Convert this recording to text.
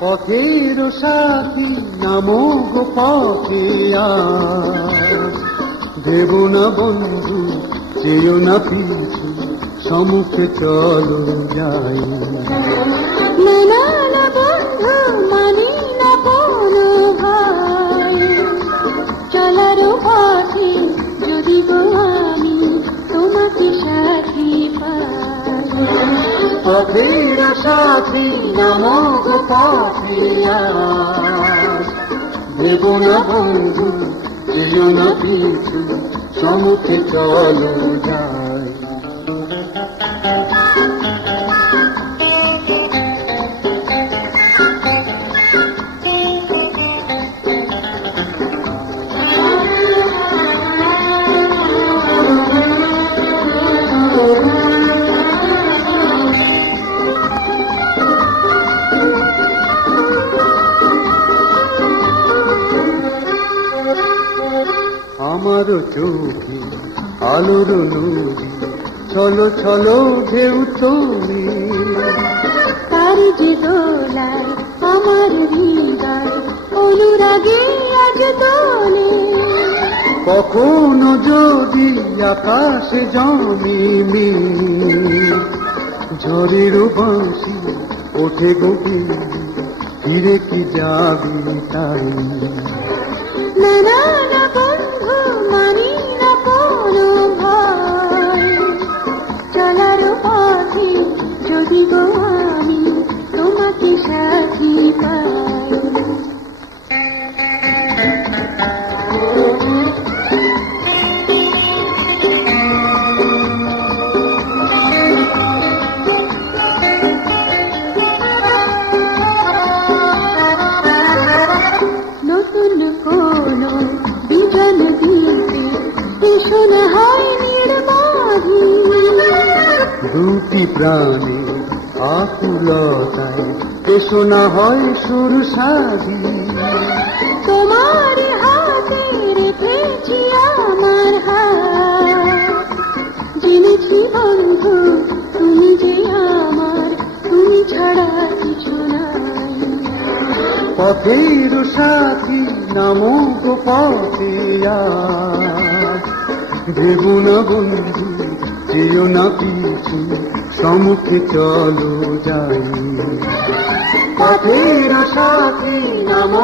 পথের সাথী নামো গো পথে আজ, দেব না বন্ধু চেয়েও না পিছু, সম্মুখে চলো যাই। না না বন্ধু মানি না কোনো ভাই, চলার পথে যদি গো আমি তোমাকে সাথী পাই। পথের সাথী নামো গো পথে আজ, দেব না বন্ধু চেয়েও না পিছু, সম্মুখে চলো যাই। আমার চোখে আলোর নদী, চলো চলো ঢেউ তুমি, তার যে দোলায় আমার হৃদয় অনুরাগে আজ দোলে। কখনো যদি আকাশে জমিমি, ঝড়ের বাঁশি ওঠে গভীর, ফিরে কি যাবি তাই। না না না বন্ধু মানি না কোনো ভয়, চলার পথে যদি গো আমি তোমাকে সাথী পাই। নতুন কোনো বিজন দিতে এসো না হয় নির্বাধি, দুটি প্রাণে আকুলতায় এসো না হয় সুর সাজি। তোমার হাতে রেখেছি আমার হাত, জেনেছি বন্ধু তুমি যে আমার, তুমি ছাড়া কিছু নাই। পথের সাথী নামো গো পথে আজ, দেব না বন্ধু চেয়েও না পিছু, সম্মুখে চলো যাই। পথের সাথী নামো